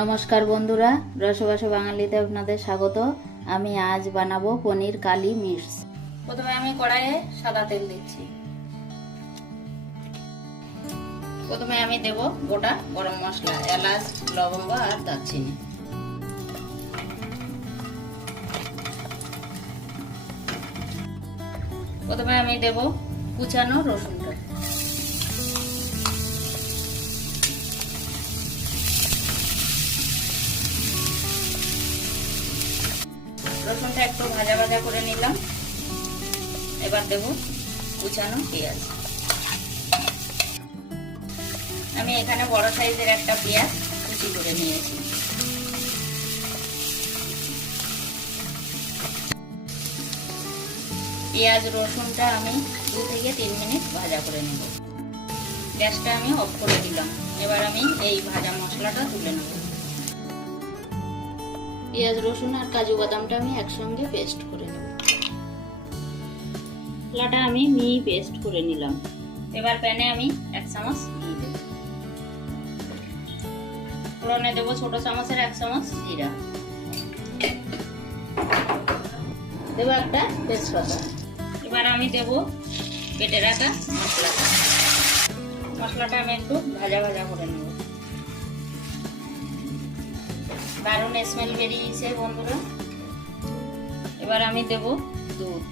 নমস্কার বন্ধুরা, রসবাসে বাঙালিতে আপনাদের স্বাগত। আমি আজ বানাবো পনির কালি মিক্স। প্রথমে আমি কড়াইয়ে সাদা তেল দিচ্ছি। প্রথমে আমি দেব গোটা গরম মশলা, এলাচ, লবঙ্গ আর দারচিনি। প্রথমে আমি দেব কুচানো রসুনটা। রসুনটা একটু ভাজা ভাজা করে নিলাম। এবার দেব কুচানো পেঁয়াজ। আমি এখানে বড় সাইজের একটা পেঁয়াজ কুচি করে নিয়েছি। পেঁয়াজ রসুনটা আমি 2 থেকে 3 মিনিট ভাজা করে নেব। গ্যাসটা আমি অফ করে দিলাম। এবার আমি এই ভাজা মশলাটা তুলে নেব। পেঁয়াজ রসুন আর কাজু বাদামটা আমি একসঙ্গে পেস্ট করে নেব। মশলাটা আমি মিহি পেস্ট করে নিলাম। এবার প্যানে আমি 1 চামচ ঘি দেব। ফোড়নে দেব ছোট চামচের 1 চামচ জিরা। দেব একটা তেজপাতা। এবার আমি দেব কেটে রাখা মশলাটা। মশলাটা আমি একটু ভাজা ভাজা করে নেব। দারুণ স্মেল বেরিয়েছে বন্ধুরা। এবার আমি দেব দুধ।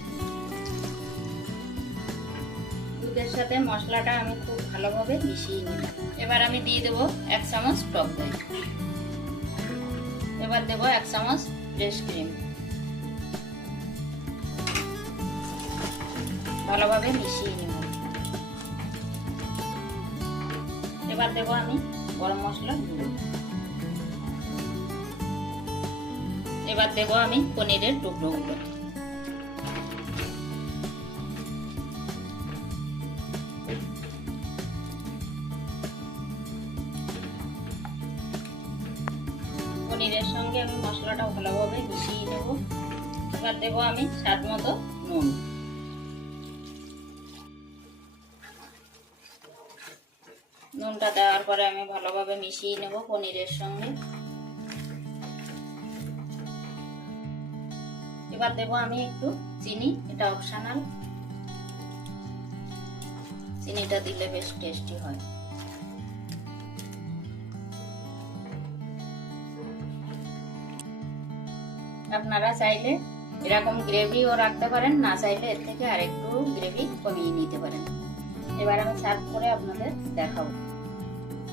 দুধের সাথে মশলাটা আমি খুব ভালোভাবে মিশিয়ে নিলাম। এবার আমি দিয়ে দেব 1 চামচ টক দই। এবার দেব 1 চামচ ফ্রেশ ক্রিম। ভালোভাবে মিশিয়ে নিব। এবার দেব আমি গরম মশলা গুঁড়ো। এবার দেব আমি পনিরের টুকরোগুলো। পনিরের সঙ্গে আমি মশলাটা ভালোভাবে মিশিয়ে নেব। এবার দেব আমি স্বাদ মতো নুন। নুনটা দেওয়ার পরে আমি ভালোভাবে মিশিয়ে নেব পনিরের সঙ্গে। এবার দেব আমি একটু চিনি, এটা অপশনাল। চিনিটা দিলে বেশ টেস্টি হয়। আপনারা চাইলে এরকম গ্রেভিও রাখতে পারেন, না চাইলে এর থেকে আরেকটু গ্রেভি কমিয়ে নিতে পারেন। এবার আমি সার্ভ করে আপনাদের দেখাবো।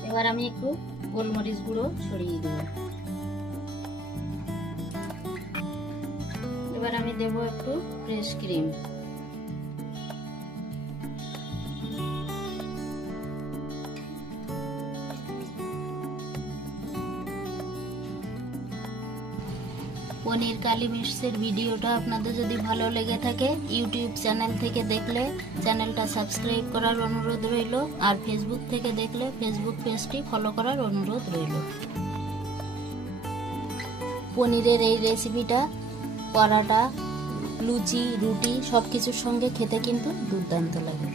এবার আমি একটু গোলমরিচ গুঁড়ো ছড়িয়ে দেব। এবার আমি দেব একটু ফ্রেশ ক্রিম। পনির কালি মিক্সের ভিডিওটা আপনাদের যদি ভালো লেগে থাকে, ইউটিউব চ্যানেল থেকে দেখলে চ্যানেলটা সাবস্ক্রাইব করার অনুরোধ রইল, আর ফেসবুক থেকে দেখলে ফেসবুক পেজটি ফলো করার অনুরোধ রইল। পনিরের এই রেসিপিটা পরাটা, লুচি, রুটি সব কিছুর সঙ্গে খেতে কিন্তু দুর্দান্ত লাগে।